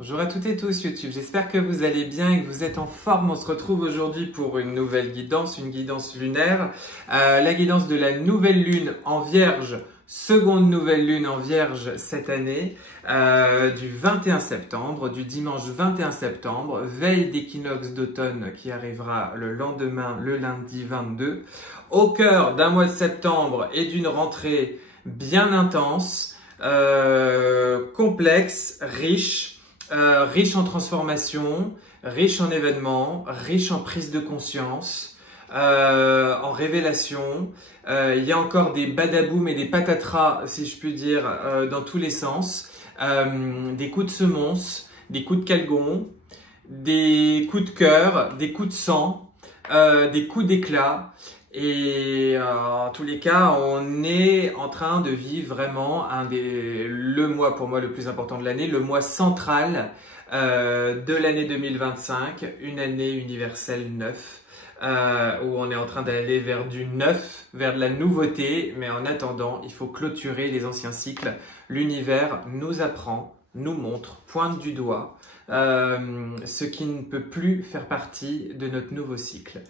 Bonjour à toutes et tous YouTube, j'espère que vous allez bien et que vous êtes en forme. On se retrouve aujourd'hui pour une nouvelle guidance, une guidance lunaire. La guidance de la nouvelle lune en Vierge, seconde nouvelle lune en Vierge cette année, du 21 septembre, du dimanche 21 septembre, veille d'équinoxe d'automne qui arrivera le lendemain, le lundi 22, au cœur d'un mois de septembre et d'une rentrée bien intense, complexe, riche en transformation, riche en événements, riche en prise de conscience, en révélation. Il y a encore des badaboum et des patatras, si je puis dire, dans tous les sens. Des coups de semonce, des coups de calgon, des coups de cœur, des coups de sang, des coups d'éclat. Et en tous les cas, on est en train de vivre vraiment le mois pour moi le plus important de l'année, le mois central de l'année 2025, une année universelle 9, où on est en train d'aller vers du neuf, vers de la nouveauté, mais en attendant, il faut clôturer les anciens cycles. L'univers nous apprend, nous montre, pointe du doigt ce qui ne peut plus faire partie de notre nouveau cycle.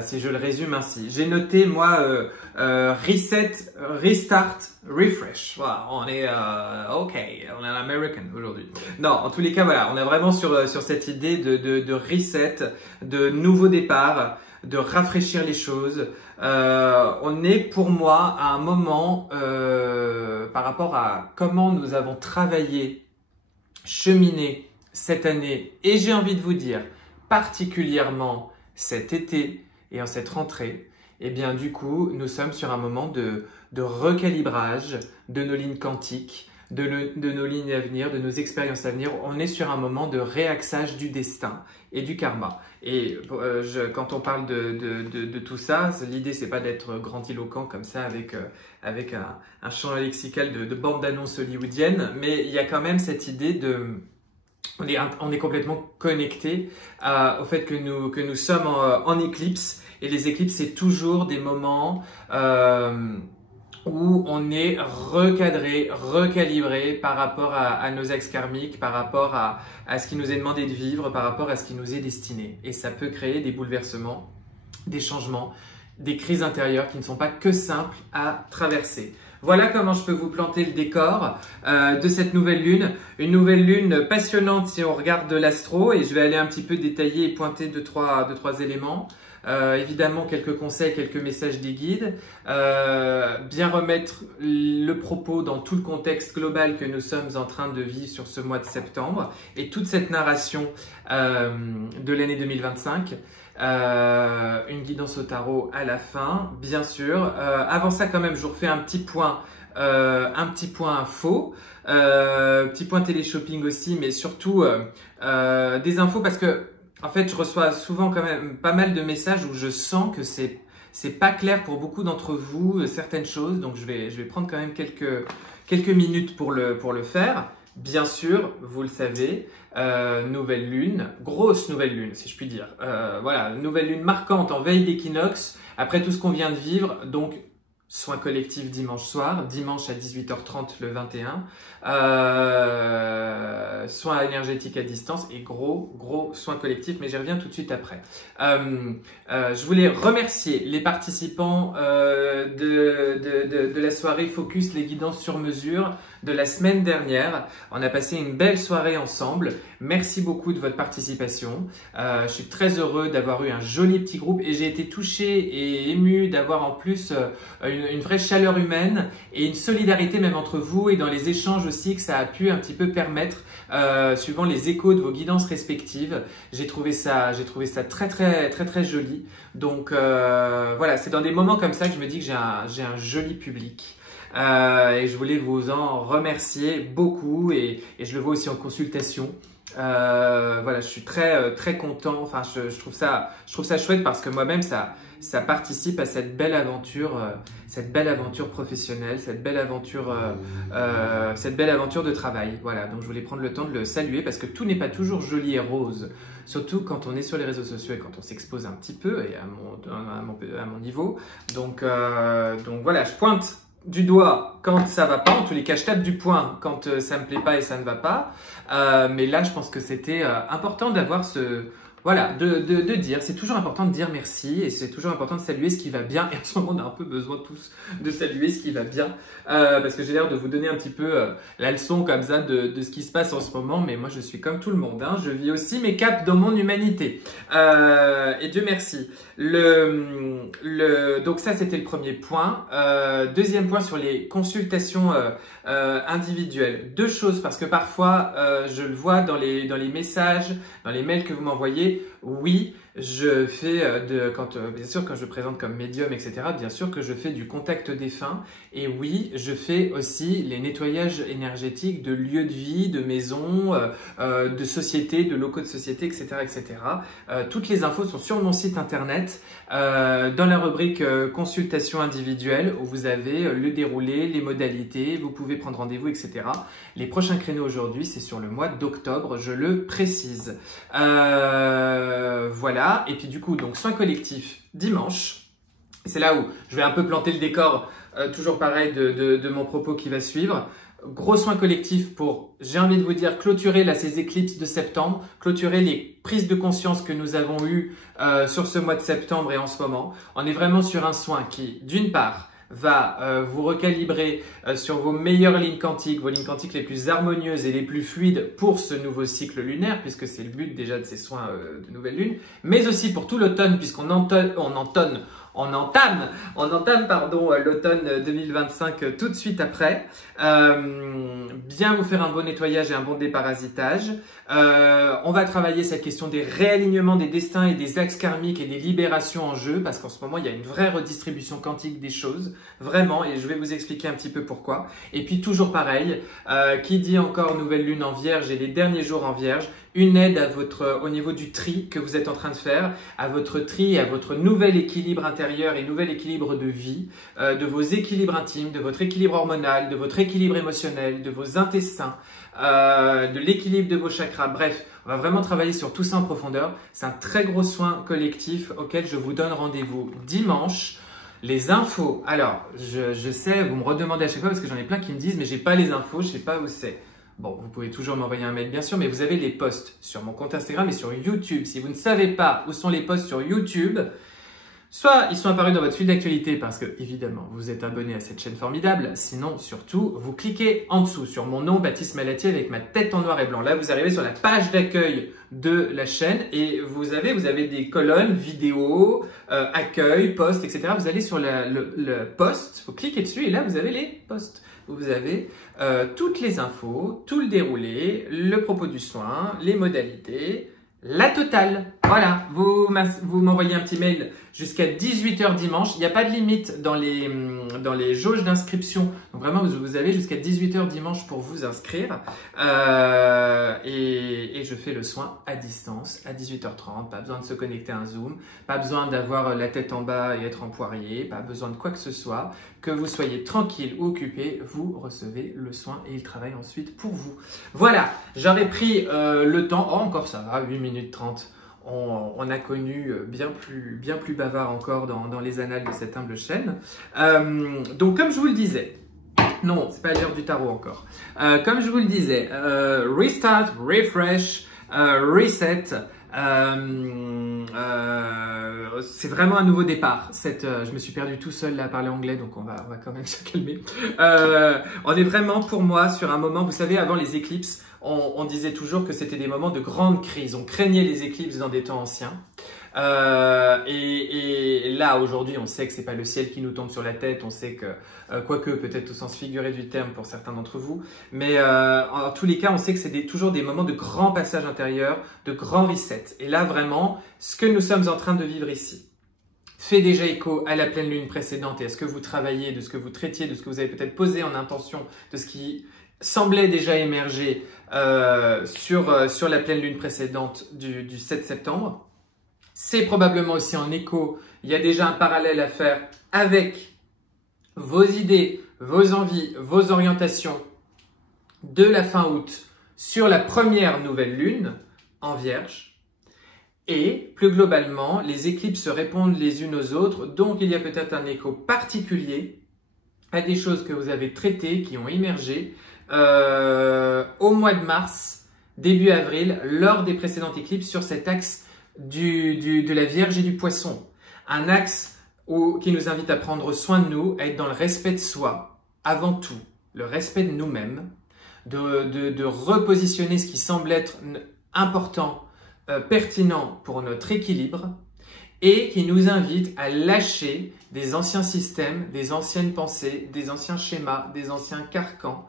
Si je le résume ainsi, j'ai noté moi reset, restart, refresh. Voilà, on est ok, on est un American aujourd'hui. Non, en tous les cas, voilà, on est vraiment sur cette idée de reset, de nouveau départ, de rafraîchir les choses. On est pour moi à un moment par rapport à comment nous avons travaillé, cheminé cette année, et j'ai envie de vous dire particulièrement cet été et en cette rentrée. Et bien du coup, nous sommes sur un moment de recalibrage de nos lignes quantiques, de nos lignes à venir, de nos expériences à venir. On est sur un moment de réaxage du destin et du karma. Et quand on parle de tout ça, l'idée c'est pas d'être grandiloquent comme ça avec un champ lexical de bande-annonce hollywoodienne, mais il y a quand même cette idée on est complètement connecté au fait que nous sommes en éclipse, et les éclipses c'est toujours des moments où on est recadré, recalibré par rapport à nos axes karmiques, par rapport à ce qui nous est demandé de vivre, par rapport à ce qui nous est destiné. Et ça peut créer des bouleversements, des changements, des crises intérieures qui ne sont pas que simples à traverser. Voilà comment je peux vous planter le décor de cette nouvelle lune. Une nouvelle lune passionnante si on regarde de l'astro, et je vais aller un petit peu détailler et pointer deux, trois éléments. Évidemment, quelques conseils, quelques messages des guides. Bien remettre le propos dans tout le contexte global que nous sommes en train de vivre sur ce mois de septembre et toute cette narration de l'année 2025. Une guidance au tarot à la fin, bien sûr. Avant ça, quand même, je vous refais un petit point info, petit point télé-shopping aussi, mais surtout des infos parce que en fait, je reçois souvent quand même pas mal de messages où je sens que c'est pas clair pour beaucoup d'entre vous certaines choses, donc je vais prendre quand même quelques minutes pour le faire. Bien sûr, vous le savez, nouvelle lune, grosse nouvelle lune si je puis dire. Voilà, nouvelle lune marquante en veille d'équinoxe, après tout ce qu'on vient de vivre, donc soin collectif dimanche soir, dimanche à 18h30 le 21, soin énergétique à distance et gros soin collectif, mais j'y reviens tout de suite après. Je voulais remercier les participants de la soirée Focus, les guidances sur mesure de la semaine dernière. On a passé une belle soirée ensemble. Merci beaucoup de votre participation. Je suis très heureux d'avoir eu un joli petit groupe et j'ai été touché et ému d'avoir en plus une vraie chaleur humaine et une solidarité même entre vous, et dans les échanges aussi que ça a pu un petit peu permettre suivant les échos de vos guidances respectives. J'ai trouvé ça très joli. Donc voilà, c'est dans des moments comme ça que je me dis que j'ai un joli public. Et je voulais vous en remercier beaucoup, et je le vois aussi en consultation. Voilà, je suis très content. Enfin, je trouve ça chouette parce que moi-même ça participe à cette belle aventure professionnelle, cette belle aventure de travail. Voilà, donc je voulais prendre le temps de le saluer parce que tout n'est pas toujours joli et rose, surtout quand on est sur les réseaux sociaux et quand on s'expose un petit peu, et à mon niveau. Donc voilà, je pointe du doigt quand ça va pas. En tous les cas, je tape du poing quand ça me plaît pas et ça ne va pas. Mais là, je pense que c'était important d'avoir voilà, de dire. C'est toujours important de dire merci et c'est toujours important de saluer ce qui va bien. Et en ce moment, on a un peu besoin tous de saluer ce qui va bien parce que j'ai l'air de vous donner un petit peu la leçon comme ça de ce qui se passe en ce moment. Mais moi, je suis comme tout le monde. Hein. Je vis aussi mes caps dans mon humanité. Et Dieu merci. Donc ça, c'était le premier point. Deuxième point sur les consultations individuelles. Deux choses parce que parfois, je le vois dans les messages, dans les mails que vous m'envoyez. Oui, je fais bien sûr quand je présente comme médium, etc. Bien sûr que je fais du contact défunt. Et oui, je fais aussi les nettoyages énergétiques de lieux de vie, de maisons, de sociétés, de locaux de société, etc., etc. Toutes les infos sont sur mon site internet dans la rubrique consultation individuelle où vous avez le déroulé, les modalités, vous pouvez prendre rendez-vous, etc. Les prochains créneaux aujourd'hui, c'est sur le mois d'octobre, je le précise. Voilà, et puis du coup, donc soins collectifs dimanche. C'est là où je vais un peu planter le décor, toujours pareil de mon propos qui va suivre. Gros soins collectifs pour, j'ai envie de vous dire, clôturer là ces éclipses de septembre, clôturer les prises de conscience que nous avons eues sur ce mois de septembre et en ce moment. On est vraiment sur un soin qui, d'une part, va vous recalibrer sur vos meilleures lignes quantiques, vos lignes quantiques les plus harmonieuses et les plus fluides pour ce nouveau cycle lunaire, puisque c'est le but déjà de ces soins de nouvelle lune, mais aussi pour tout l'automne, puisqu'on entame l'automne 2025 tout de suite après. Bien vous faire un bon nettoyage et un bon déparasitage. On va travailler cette question des réalignements des destins et des axes karmiques et des libérations en jeu, parce qu'en ce moment, il y a une vraie redistribution quantique des choses, vraiment, et je vais vous expliquer un petit peu pourquoi. Et puis toujours pareil, qui dit encore nouvelle lune en Vierge et les derniers jours en Vierge, une aide au niveau du tri que vous êtes en train de faire, à votre tri et à votre nouvel équilibre intérieur et nouvel équilibre de vie, de vos équilibres intimes, de votre équilibre hormonal, de votre équilibre émotionnel, de vos intestins, de l'équilibre de vos chakras. Bref, on va vraiment travailler sur tout ça en profondeur. C'est un très gros soin collectif auquel je vous donne rendez-vous dimanche. Les infos, alors je sais, vous me redemandez à chaque fois parce que j'en ai plein qui me disent mais j'ai pas les infos, je sais pas où c'est. Bon, vous pouvez toujours m'envoyer un mail bien sûr, mais vous avez les posts sur mon compte Instagram et sur YouTube. Si vous ne savez pas où sont les posts sur YouTube, soit ils sont apparus dans votre fil d'actualité parce que, évidemment, vous êtes abonné à cette chaîne formidable. Sinon, surtout, vous cliquez en dessous sur mon nom, Baptiste Malatier, avec ma tête en noir et blanc. Là, vous arrivez sur la page d'accueil de la chaîne et vous avez des colonnes, vidéos, accueil, posts, etc. Vous allez sur le post, vous cliquez dessus et là, vous avez les posts. Vous avez toutes les infos, tout le déroulé, le propos du soin, les modalités, la totale. Voilà, vous m'envoyez un petit mail jusqu'à 18 h dimanche. Il n'y a pas de limite dans les jauges d'inscription. Donc vraiment, vous avez jusqu'à 18 h dimanche pour vous inscrire. Et je fais le soin à distance, à 18 h 30. Pas besoin de se connecter à un Zoom. Pas besoin d'avoir la tête en bas et être en poirier. Pas besoin de quoi que ce soit. Que vous soyez tranquille ou occupé, vous recevez le soin et il travaille ensuite pour vous. Voilà, j'aurais pris le temps. Oh, encore ça va, 8 minutes 30. On a connu bien plus bavard encore dans les annales de cette humble chaîne. Donc, comme je vous le disais, non, c'est pas l'heure du tarot encore. Comme je vous le disais, restart, refresh, reset. C'est vraiment un nouveau départ. Je me suis perdu tout seul là à parler anglais, donc on va quand même se calmer. On est vraiment pour moi sur un moment, vous savez, avant les éclipses, on disait toujours que c'était des moments de grande crise. On craignait les éclipses dans des temps anciens. Et là, aujourd'hui, on sait que c'est pas le ciel qui nous tombe sur la tête. On sait que, quoique peut-être au sens figuré du terme pour certains d'entre vous, mais en tous les cas, on sait que c'est toujours des moments de grand passage intérieur, de grand reset. Et là, vraiment, ce que nous sommes en train de vivre ici fait déjà écho à la pleine lune précédente et à ce que vous travaillez, de ce que vous traitiez, de ce que vous avez peut-être posé en intention, de ce qui semblait déjà émerger sur la pleine lune précédente du 7 septembre. C'est probablement aussi en écho, il y a déjà un parallèle à faire avec vos idées, vos envies, vos orientations de la fin août sur la première nouvelle lune en Vierge. Et plus globalement, les éclipses se répondent les unes aux autres, donc il y a peut-être un écho particulier à des choses que vous avez traitées, qui ont émergé au mois de mars, début avril, lors des précédentes éclipses sur cet axe de la Vierge et du Poisson. Un axe qui nous invite à prendre soin de nous, à être dans le respect de soi, avant tout, le respect de nous-mêmes, de repositionner ce qui semble être important, pertinent pour notre équilibre, et qui nous invite à lâcher des anciens systèmes, des anciennes pensées, des anciens schémas, des anciens carcans,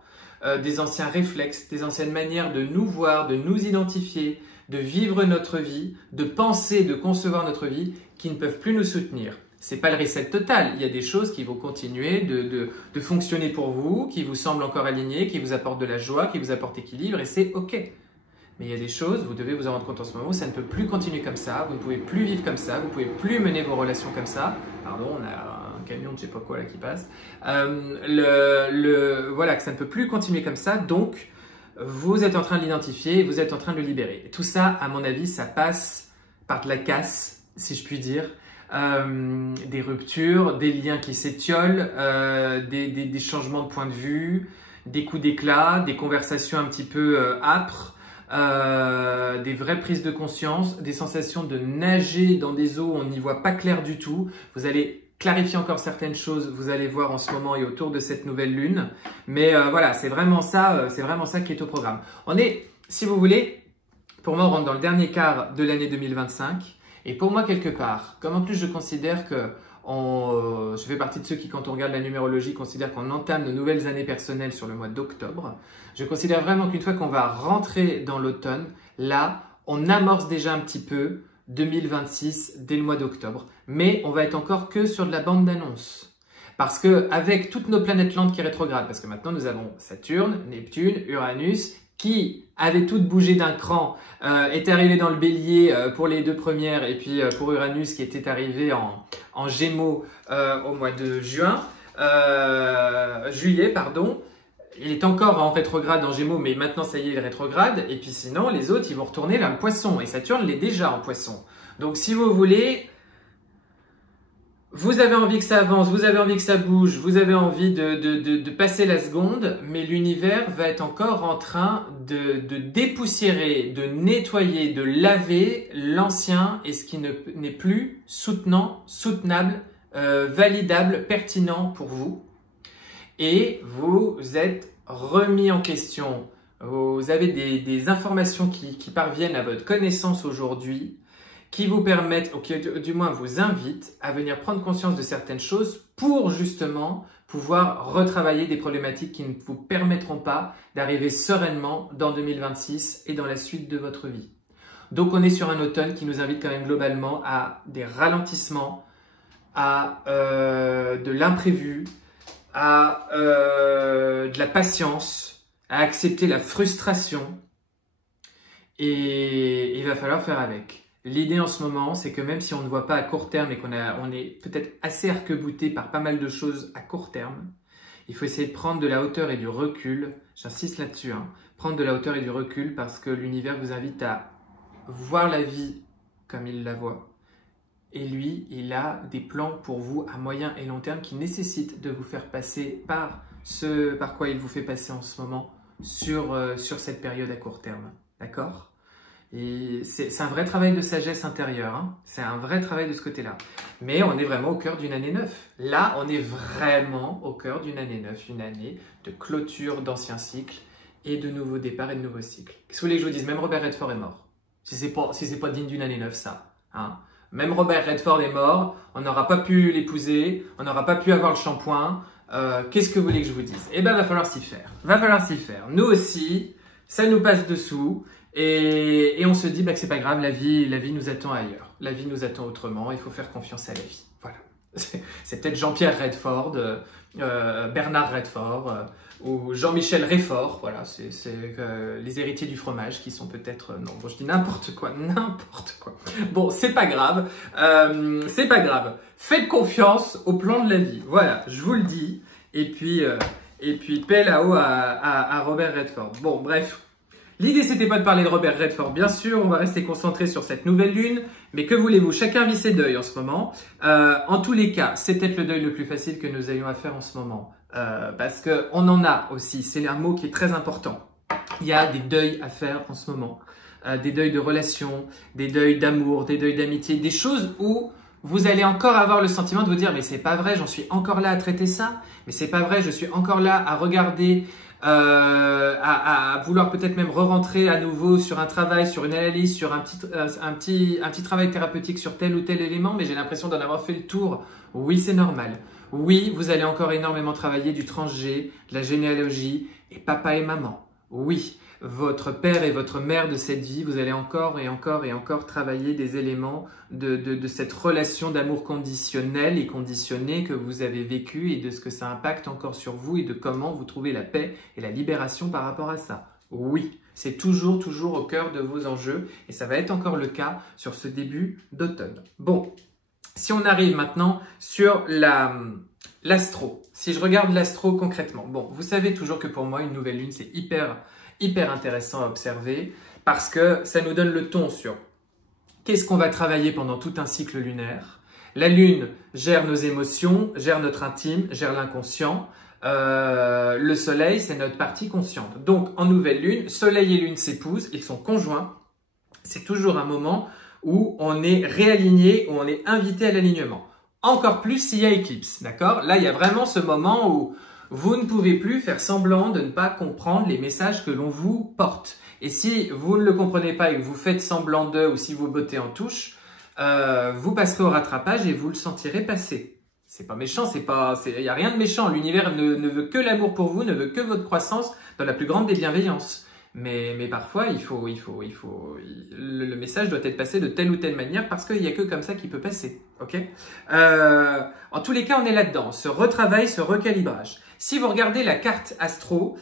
des anciens réflexes, des anciennes manières de nous voir, de nous identifier, de vivre notre vie, de penser, de concevoir notre vie, qui ne peuvent plus nous soutenir. C'est pas le reset total, il y a des choses qui vont continuer de fonctionner pour vous, qui vous semblent encore alignées, qui vous apportent de la joie, qui vous apportent équilibre, et c'est ok. Mais il y a des choses, vous devez vous en rendre compte en ce moment, ça ne peut plus continuer comme ça, vous ne pouvez plus vivre comme ça, vous ne pouvez plus mener vos relations comme ça. Pardon, on a un camion de je sais pas quoi là qui passe. Voilà, que ça ne peut plus continuer comme ça, donc vous êtes en train de l'identifier, vous êtes en train de le libérer. Et tout ça, à mon avis, ça passe par de la casse, si je puis dire. Des ruptures, des liens qui s'étiolent, des changements de point de vue, des coups d'éclat, des conversations un petit peu âpres, des vraies prises de conscience, des sensations de nager dans des eaux où on n'y voit pas clair du tout. Vous allez clarifier encore certaines choses, vous allez voir en ce moment et autour de cette nouvelle lune. Mais voilà, c'est vraiment ça qui est au programme. On est, si vous voulez, pour moi, on rentre dans le dernier quart de l'année 2025. Et pour moi, quelque part, comme en plus je considère que je fais partie de ceux qui, quand on regarde la numérologie, considèrent qu'on entame de nouvelles années personnelles sur le mois d'octobre. Je considère vraiment qu'une fois qu'on va rentrer dans l'automne, là, on amorce déjà un petit peu 2026 dès le mois d'octobre. Mais on va être encore que sur de la bande d'annonces. Parce que avec toutes nos planètes lentes qui rétrogradent, parce que maintenant nous avons Saturne, Neptune, Uranus, qui avait toutes bougé d'un cran, est arrivé dans le bélier pour les deux premières, et puis pour Uranus qui était arrivé en Gémeaux au mois de juillet, pardon. Il est encore en rétrograde en Gémeaux, mais maintenant ça y est, il rétrograde. Et puis sinon, les autres, ils vont retourner vers le Poisson. Et Saturne l'est déjà en Poisson. Donc si vous voulez, vous avez envie que ça avance, vous avez envie que ça bouge, vous avez envie de passer la seconde, mais l'univers va être encore en train de dépoussiérer, de nettoyer, de laver l'ancien et ce qui n'est plus soutenant, soutenable, validable, pertinent pour vous. Et vous êtes remis en question. Vous avez des informations qui parviennent à votre connaissance aujourd'hui, qui vous permettent, ou qui du moins vous invitent à venir prendre conscience de certaines choses pour justement pouvoir retravailler des problématiques qui ne vous permettront pas d'arriver sereinement dans 2026 et dans la suite de votre vie. Donc on est sur un automne qui nous invite quand même globalement à des ralentissements, à de l'imprévu, à de la patience, à accepter la frustration, et il va falloir faire avec. L'idée en ce moment, c'est que même si on ne voit pas à court terme et on est peut-être assez arc-bouté par pas mal de choses à court terme, il faut essayer de prendre de la hauteur et du recul. J'insiste là-dessus, hein. Prendre de la hauteur et du recul parce que l'univers vous invite à voir la vie comme il la voit. Et lui, il a des plans pour vous à moyen et long terme qui nécessitent de vous faire passer par ce par quoi il vous fait passer en ce moment sur cette période à court terme. D'accord ? Et c'est un vrai travail de sagesse intérieure, hein. C'est un vrai travail de ce côté-là. Mais on est vraiment au cœur d'une année neuve. Là, on est vraiment au cœur d'une année neuve, une année de clôture d'anciens cycles et de nouveaux départs et de nouveaux cycles. Qu'est-ce que vous voulez que je vous dise? Même Robert Redford est mort. Si c'est pas digne d'une année neuve, ça. Hein. Même Robert Redford est mort, on n'aura pas pu l'épouser, on n'aura pas pu avoir le shampoing. Qu'est-ce que vous voulez que je vous dise? Eh bien, va falloir s'y faire. Va falloir s'y faire. Nous aussi, ça nous passe dessous. Et on se dit que c'est pas grave, la vie nous attend ailleurs. La vie nous attend autrement, il faut faire confiance à la vie. Voilà. C'est peut-être Jean-Pierre Redford, Bernard Redford ou Jean-Michel Réfort. Voilà, c'est les héritiers du fromage qui sont peut-être... non, bon, je dis n'importe quoi, n'importe quoi. Bon, c'est pas grave, c'est pas grave. Faites confiance au plan de la vie. Voilà, je vous le dis. Et puis paix là-haut à Robert Redford. Bon, bref. L'idée, c'était pas de parler de Robert Redford, bien sûr, on va rester concentré sur cette nouvelle lune, mais que voulez-vous, chacun vit ses deuils en ce moment. En tous les cas, c'est peut-être le deuil le plus facile que nous ayons à faire en ce moment. parce qu'on en a aussi, c'est un mot qui est très important. Il y a des deuils à faire en ce moment, des deuils de relations, des deuils d'amour, des deuils d'amitié, des choses où vous allez encore avoir le sentiment de vous dire « mais c'est pas vrai, j'en suis encore là à traiter ça, mais c'est pas vrai, je suis encore là à regarder, à vouloir peut-être même re-rentrer à nouveau sur un travail, sur une analyse, sur un petit travail thérapeutique sur tel ou tel élément, mais j'ai l'impression d'en avoir fait le tour. » Oui, c'est normal. Oui, vous allez encore énormément travailler du transg, de la généalogie et papa et maman. Oui, votre père et votre mère de cette vie, vous allez encore et encore et encore travailler des éléments de cette relation d'amour conditionnel et conditionné que vous avez vécu et de ce que ça impacte encore sur vous et de comment vous trouvez la paix et la libération par rapport à ça. Oui, c'est toujours au cœur de vos enjeux et ça va être encore le cas sur ce début d'automne. Bon, si on arrive maintenant sur l'astro, si je regarde l'astro concrètement, bon, vous savez toujours que pour moi, une nouvelle lune, c'est hyper intéressant à observer parce que ça nous donne le ton sur qu'est-ce qu'on va travailler pendant tout un cycle lunaire. La lune gère nos émotions, gère notre intime, gère l'inconscient. Le soleil, c'est notre partie consciente. Donc, en nouvelle lune, soleil et lune s'épousent, ils sont conjoints. C'est toujours un moment où on est réaligné, où on est invité à l'alignement. Encore plus s'il y a éclipse, d'accord? Là, il y a vraiment ce moment où vous ne pouvez plus faire semblant de ne pas comprendre les messages que l'on vous porte. Et si vous ne le comprenez pas et que vous faites semblant d'eux ou si vous bottez en touche, vous passerez au rattrapage et vous le sentirez passer. C'est pas méchant, il n'y a rien de méchant. L'univers ne veut que l'amour pour vous, ne veut que votre croissance dans la plus grande des bienveillances. Mais parfois, le message doit être passé de telle ou telle manière parce qu'il n'y a que comme ça qu'il peut passer. Okay, en tous les cas, on est là-dedans. Ce retravail, ce recalibrage. Si vous regardez la carte astro,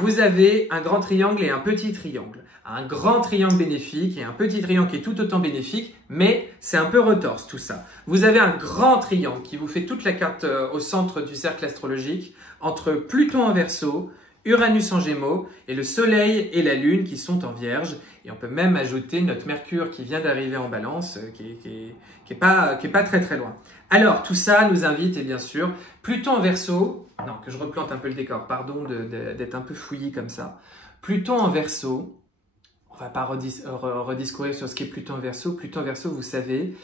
vous avez un grand triangle et un petit triangle. Un grand triangle bénéfique et un petit triangle qui est tout autant bénéfique, mais c'est un peu retorse tout ça. Vous avez un grand triangle qui vous fait toute la carte au centre du cercle astrologique entre Pluton en Verseau, Uranus en Gémeaux et le Soleil et la Lune qui sont en Vierge. Et on peut même ajouter notre Mercure qui vient d'arriver en Balance, qui est pas très loin. Alors tout ça nous invite, et bien sûr, Pluton en Verseau, non que je replante un peu le décor, pardon d'être un peu fouillis comme ça. Pluton en Verseau, on va pas rediscourir sur ce qu'est Pluton en Verseau. Pluton en Verseau, vous savez,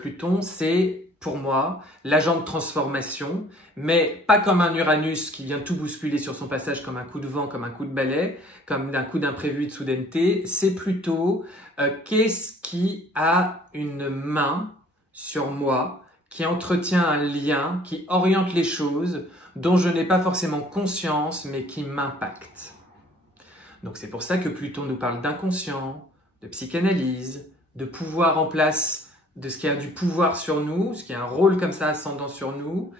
Pluton c'est pour moi, l'agent de transformation, mais pas comme un Uranus qui vient tout bousculer sur son passage comme un coup de vent, comme un coup de balai, comme d'un coup d'imprévu, de soudaineté. C'est plutôt qu'est-ce qui a une main sur moi, qui entretient un lien, qui oriente les choses, dont je n'ai pas forcément conscience, mais qui m'impacte. Donc c'est pour ça que Pluton nous parle d'inconscient, de psychanalyse, de pouvoir en place, de ce qui a du pouvoir sur nous, ce qui a un rôle comme ça ascendant sur nous,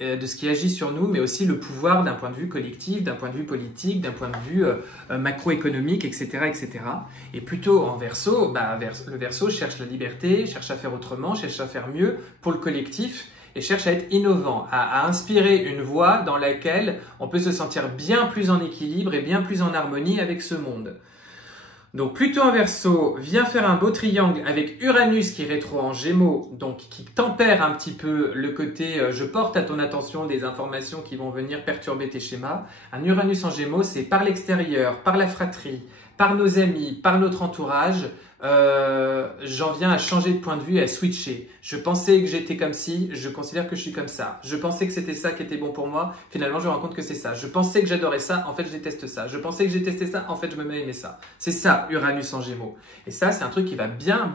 de ce qui agit sur nous, mais aussi le pouvoir d'un point de vue collectif, d'un point de vue politique, d'un point de vue macroéconomique, etc., etc. Et plutôt en Verseau, le Verseau cherche la liberté, cherche à faire autrement, cherche à faire mieux pour le collectif et cherche à être innovant, à inspirer une voie dans laquelle on peut se sentir bien plus en équilibre et bien plus en harmonie avec ce monde. Donc Pluton en Verseau vient faire un beau triangle avec Uranus qui est rétro en Gémeaux, donc qui tempère un petit peu le côté je porte à ton attention des informations qui vont venir perturber tes schémas. Un Uranus en Gémeaux, c'est par l'extérieur, par la fratrie, par nos amis, par notre entourage, j'en viens à changer de point de vue et à switcher. Je pensais que j'étais comme ci, je considère que je suis comme ça. Je pensais que c'était ça qui était bon pour moi, finalement je me rends compte que c'est ça. Je pensais que j'adorais ça, en fait je déteste ça. Je pensais que j'ai testé ça, en fait je me mets à aimer ça. C'est ça Uranus en Gémeaux. Et ça c'est un truc qui va bien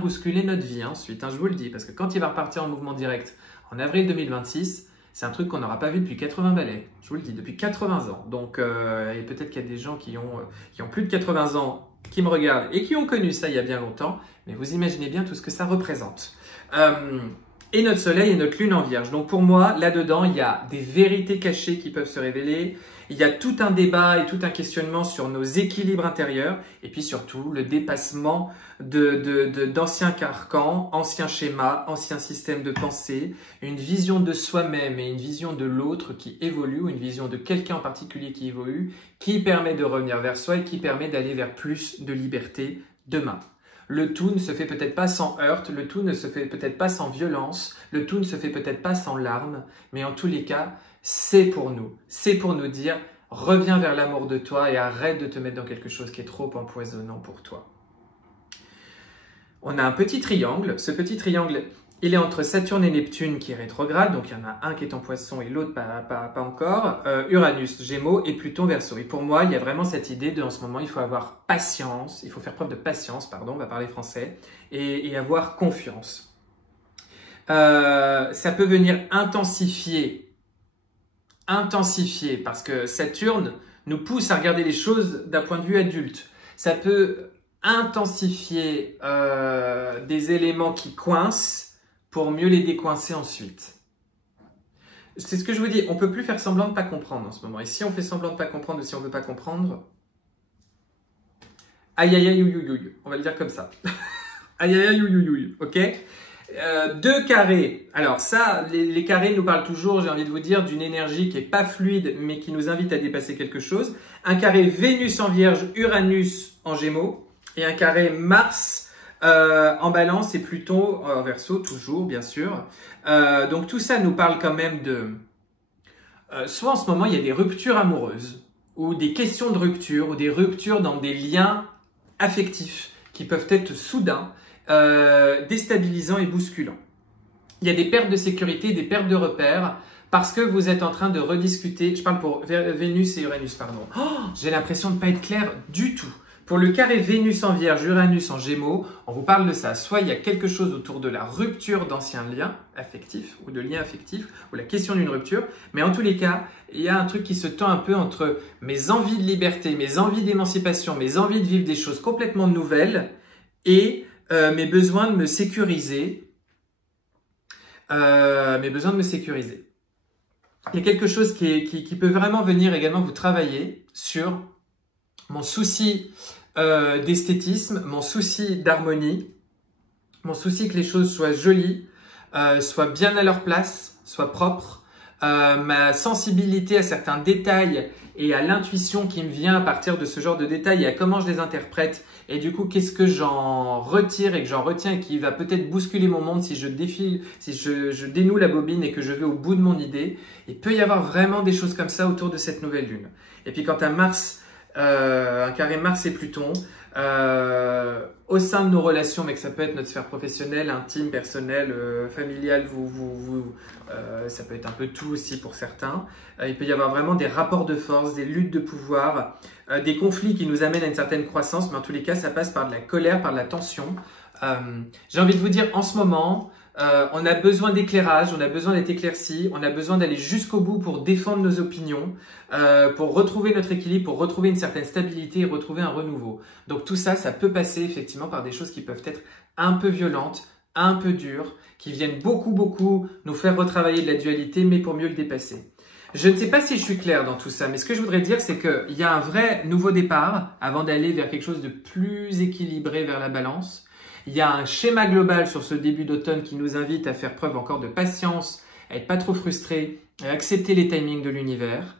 bousculer notre vie ensuite, je vous le dis, parce que quand il va repartir en mouvement direct en avril 2026, c'est un truc qu'on n'aura pas vu depuis 80 balais, je vous le dis, depuis 80 ans. Donc, et peut-être qu'il y a des gens qui ont plus de 80 ans qui me regardent et qui ont connu ça il y a bien longtemps, mais vous imaginez bien tout ce que ça représente. Et notre soleil et notre lune en Vierge. Donc pour moi, là-dedans, il y a des vérités cachées qui peuvent se révéler. Il y a tout un débat et tout un questionnement sur nos équilibres intérieurs et puis surtout le dépassement d'anciens carcans, anciens schémas, anciens systèmes de pensée, une vision de soi-même et une vision de l'autre qui évolue, ou une vision de quelqu'un en particulier qui évolue, qui permet de revenir vers soi et qui permet d'aller vers plus de liberté demain. Le tout ne se fait peut-être pas sans heurts, le tout ne se fait peut-être pas sans violence, le tout ne se fait peut-être pas sans larmes, mais en tous les cas, c'est pour nous. C'est pour nous dire, reviens vers l'amour de toi et arrête de te mettre dans quelque chose qui est trop empoisonnant pour toi. On a un petit triangle. Ce petit triangle, il est entre Saturne et Neptune qui est rétrograde. Donc, il y en a un qui est en Poisson et l'autre pas encore. Uranus, Gémeaux et Pluton, Verseau. Et pour moi, il y a vraiment cette idée de, en ce moment, il faut avoir patience. Il faut faire preuve de patience, pardon, on va parler français. Et avoir confiance. Ça peut venir intensifier parce que Saturne nous pousse à regarder les choses d'un point de vue adulte. Ça peut intensifier des éléments qui coincent pour mieux les décoincer ensuite. C'est ce que je vous dis, on ne peut plus faire semblant de ne pas comprendre en ce moment. Et si on fait semblant de ne pas comprendre ou si on ne veut pas comprendre, aïe aïe aïe ouïe ouïe, on va le dire comme ça. Aïe aïe aïe ouïe ouïe, ok. Deux carrés. Alors ça, les carrés nous parlent toujours, j'ai envie de vous dire, d'une énergie qui n'est pas fluide, mais qui nous invite à dépasser quelque chose. Un carré Vénus en Vierge, Uranus en Gémeaux, et un carré Mars en Balance et Pluton en Verseau, toujours, bien sûr. Donc tout ça nous parle quand même de... soit en ce moment, il y a des ruptures amoureuses, ou des questions de rupture, ou des ruptures dans des liens affectifs qui peuvent être soudains, déstabilisants et bousculants. Il y a des pertes de sécurité, des pertes de repères, parce que vous êtes en train de rediscuter, je parle pour Vénus et Uranus, pardon. Oh, j'ai l'impression de ne pas être clair du tout. Pour le carré Vénus en Vierge, Uranus en Gémeaux, on vous parle de ça. Soit il y a quelque chose autour de la rupture d'anciens liens affectifs ou de liens affectifs ou la question d'une rupture. Mais en tous les cas, il y a un truc qui se tend un peu entre mes envies de liberté, mes envies d'émancipation, mes envies de vivre des choses complètement nouvelles et mes besoins de me sécuriser. Il y a quelque chose qui peut vraiment venir également vous travailler sur mon souci d'esthétisme, mon souci d'harmonie, mon souci que les choses soient jolies, soient bien à leur place, soient propres, ma sensibilité à certains détails et à l'intuition qui me vient à partir de ce genre de détails et à comment je les interprète et du coup qu'est-ce que j'en retire et que j'en retiens et qui va peut-être bousculer mon monde si je défile, si je dénoue la bobine et que je vais au bout de mon idée. Il peut y avoir vraiment des choses comme ça autour de cette nouvelle lune. Et puis quant à Mars, un carré Mars et Pluton, au sein de nos relations, mais que ça peut être notre sphère professionnelle, intime, personnelle, familiale, ça peut être un peu tout aussi pour certains. Il peut y avoir vraiment des rapports de force, des luttes de pouvoir, des conflits qui nous amènent à une certaine croissance, mais en tous les cas, ça passe par de la colère, par de la tension. J'ai envie de vous dire, en ce moment, on a besoin d'éclairage, on a besoin d'être éclairci, on a besoin d'aller jusqu'au bout pour défendre nos opinions, pour retrouver notre équilibre, pour retrouver une certaine stabilité et retrouver un renouveau. Donc tout ça, ça peut passer effectivement par des choses qui peuvent être un peu violentes, un peu dures, qui viennent beaucoup nous faire retravailler de la dualité, mais pour mieux le dépasser. Je ne sais pas si je suis clair dans tout ça, mais ce que je voudrais dire, c'est qu'il y a un vrai nouveau départ avant d'aller vers quelque chose de plus équilibré vers la balance. Il y a un schéma global sur ce début d'automne qui nous invite à faire preuve encore de patience, à être pas trop frustré, à accepter les timings de l'univers.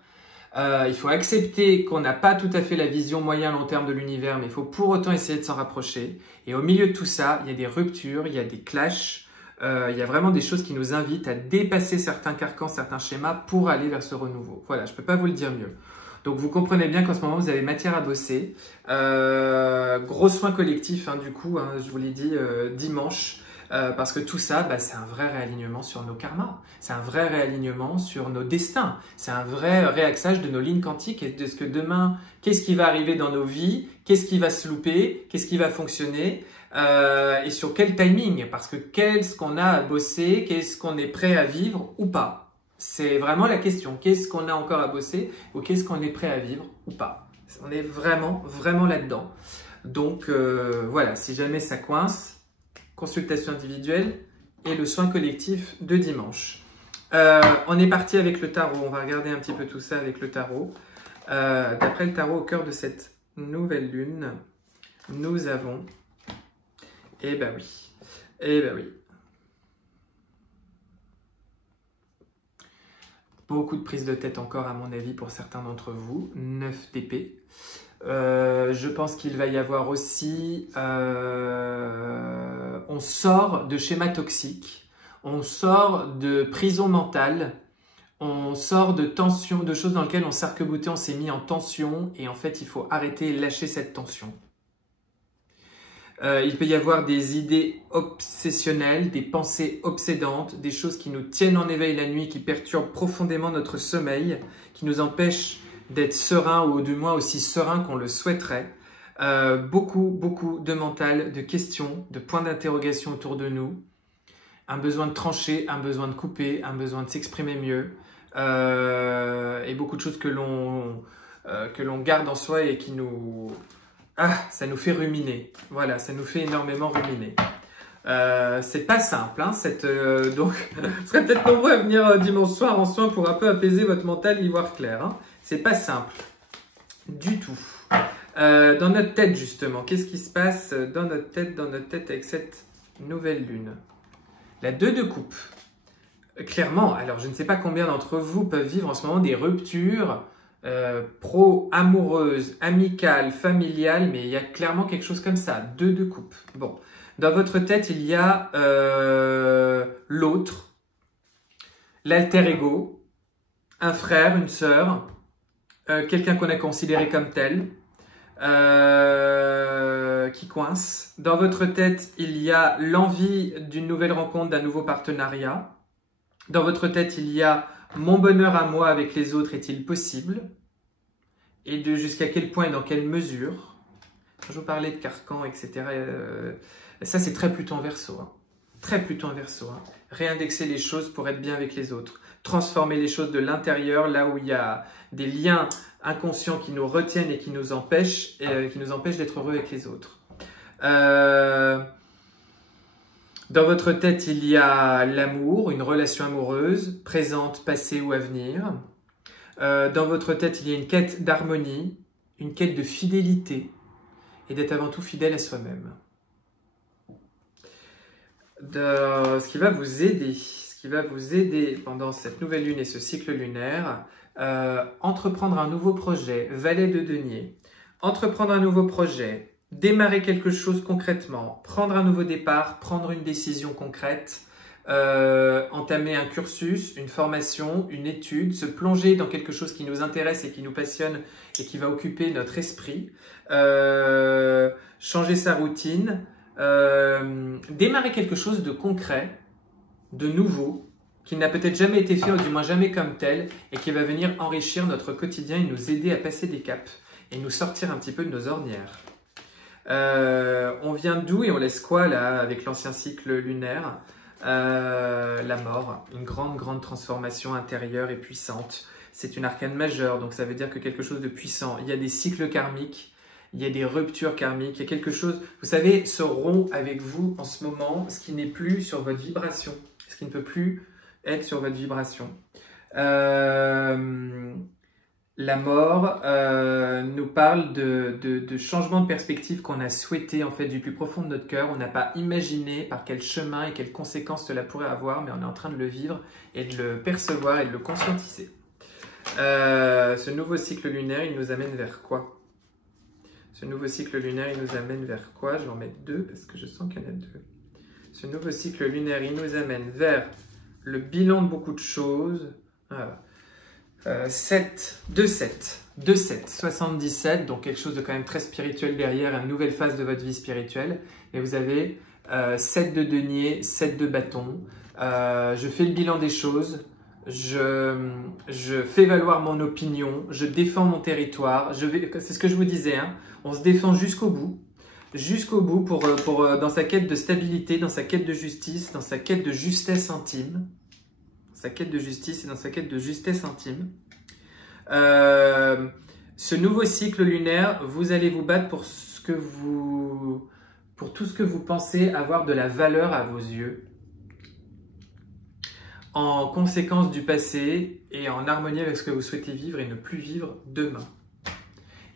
Il faut accepter qu'on n'a pas tout à fait la vision moyen-long terme de l'univers, mais il faut pour autant essayer de s'en rapprocher. Et au milieu de tout ça, il y a des ruptures, il y a des clashs, il y a vraiment des choses qui nous invitent à dépasser certains carcans, certains schémas pour aller vers ce renouveau. Voilà, je ne peux pas vous le dire mieux. Donc vous comprenez bien qu'en ce moment vous avez matière à bosser. Gros soin collectif du coup, je vous l'ai dit dimanche, parce que tout ça, c'est un vrai réalignement sur nos karmas, c'est un vrai réalignement sur nos destins, c'est un vrai réaxage de nos lignes quantiques et de ce que demain, qu'est-ce qui va arriver dans nos vies, qu'est-ce qui va se louper, qu'est-ce qui va fonctionner et sur quel timing, parce que qu'est-ce qu'on a à bosser, qu'est-ce qu'on est prêt à vivre ou pas. C'est vraiment la question. Qu'est-ce qu'on a encore à bosser ou qu'est-ce qu'on est prêt à vivre ou pas? On est vraiment là-dedans. Donc voilà, si jamais ça coince, consultation individuelle et le soin collectif de dimanche. On est parti avec le tarot. On va regarder un petit peu tout ça avec le tarot. D'après le tarot, au cœur de cette nouvelle lune, nous avons... Eh ben oui. Beaucoup de prises de tête encore à mon avis pour certains d'entre vous. 9 d'épée. Je pense qu'il va y avoir aussi... on sort de schémas toxiques. On sort de prison mentale. On sort de tension, de choses dans lesquelles on s'arc-boutait, on s'est mis en tension et en fait il faut arrêter et lâcher cette tension. Il peut y avoir des idées obsessionnelles, des pensées obsédantes, des choses qui nous tiennent en éveil la nuit, qui perturbent profondément notre sommeil, qui nous empêchent d'être serein ou du moins aussi serein qu'on le souhaiterait. Beaucoup de mental, de questions, de points d'interrogation autour de nous. Un besoin de trancher, un besoin de couper, un besoin de s'exprimer mieux. Et beaucoup de choses que l'on garde en soi et qui nous... ça nous fait ruminer. Voilà, ça nous fait énormément ruminer. C'est pas simple, hein, donc vous serez peut-être nombreux à venir dimanche soir en soin pour un peu apaiser votre mental, y voir clair. Hein. C'est pas simple du tout. Dans notre tête justement, qu'est-ce qui se passe dans notre tête avec cette nouvelle lune? La 2 de coupe. Clairement, alors je ne sais pas combien d'entre vous peuvent vivre en ce moment des ruptures pro-amoureuses, amicales, familiales, mais il y a clairement quelque chose comme ça, 2 de coupe. Bon, dans votre tête, il y a l'autre, l'alter ego, un frère, une sœur, quelqu'un qu'on a considéré comme tel, qui coince. Dans votre tête, il y a l'envie d'une nouvelle rencontre, d'un nouveau partenariat. Dans votre tête, il y a mon bonheur à moi avec les autres est-il possible? Et de jusqu'à quel point et dans quelle mesure? Quand je vous parlais de carcan, etc. Ça, c'est très Pluton Verseau. Hein. Très Pluton Verseau. Hein. Réindexer les choses pour être bien avec les autres. Transformer les choses de l'intérieur, là où il y a des liens inconscients qui nous retiennent et qui nous empêchent d'être heureux avec les autres. Dans votre tête, il y a l'amour, une relation amoureuse, présente, passée ou à venir. Dans votre tête, il y a une quête d'harmonie, une quête de fidélité et d'être avant tout fidèle à soi-même. Ce qui va vous aider pendant cette nouvelle lune et ce cycle lunaire, entreprendre un nouveau projet, valet de denier, entreprendre un nouveau projet, démarrer quelque chose concrètement, prendre un nouveau départ, prendre une décision concrète, entamer un cursus, une formation, une étude, se plonger dans quelque chose qui nous intéresse et qui nous passionne et qui va occuper notre esprit, changer sa routine, démarrer quelque chose de concret, de nouveau, qui n'a peut-être jamais été fait ou du moins jamais comme tel et qui va venir enrichir notre quotidien et nous aider à passer des caps et nous sortir un petit peu de nos ornières. On vient d'où et on laisse quoi là avec l'ancien cycle lunaire? La mort, une grande transformation intérieure et puissante. C'est une arcane majeure, donc ça veut dire que quelque chose de puissant. Il y a des cycles karmiques, il y a des ruptures karmiques, il y a quelque chose, vous savez, se rompt avec vous en ce moment, ce qui n'est plus sur votre vibration, ce qui ne peut plus être sur votre vibration. La mort nous parle de changement de perspective qu'on a souhaité en fait du plus profond de notre cœur. On n'a pas imaginé par quel chemin et quelles conséquences cela pourrait avoir, mais on est en train de le vivre et de le percevoir et de le conscientiser. Ce nouveau cycle lunaire, il nous amène vers quoi? Ce nouveau cycle lunaire, il nous amène vers quoi? Je vais en mettre 2 parce que je sens qu'il y en a 2. Ce nouveau cycle lunaire, il nous amène vers le bilan de beaucoup de choses. Voilà. 77, donc quelque chose de quand même très spirituel derrière, une nouvelle phase de votre vie spirituelle. Et vous avez 7 de denier, 7 de bâton. Je fais le bilan des choses, je fais valoir mon opinion, je défends mon territoire. C'est ce que je vous disais, hein, on se défend jusqu'au bout dans sa quête de stabilité, dans sa quête de justice, dans sa quête de justesse intime. Sa quête de justice et dans sa quête de justesse intime. Ce nouveau cycle lunaire, vous allez vous battre pour tout ce que vous pensez avoir de la valeur à vos yeux, en conséquence du passé et en harmonie avec ce que vous souhaitez vivre et ne plus vivre demain.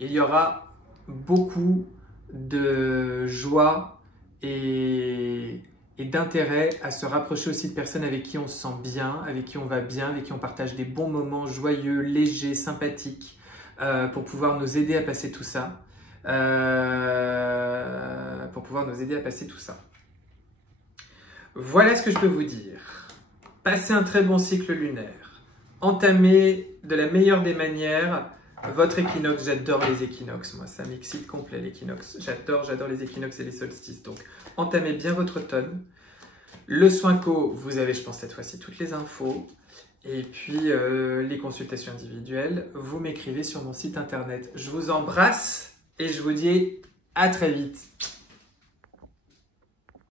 Il y aura beaucoup de joie et d'intérêt à se rapprocher aussi de personnes avec qui on se sent bien, avec qui on va bien, avec qui on partage des bons moments joyeux, légers, sympathiques, pour pouvoir nous aider à passer tout ça. Voilà ce que je peux vous dire. Passez un très bon cycle lunaire. entamez de la meilleure des manières votre équinoxe. J'adore les équinoxes, moi ça m'excite complet l'équinoxe. J'adore les équinoxes et les solstices. Donc entamez bien votre automne. Le soin co, vous avez je pense cette fois-ci toutes les infos. Et puis les consultations individuelles, vous m'écrivez sur mon site internet. Je vous embrasse et je vous dis à très vite.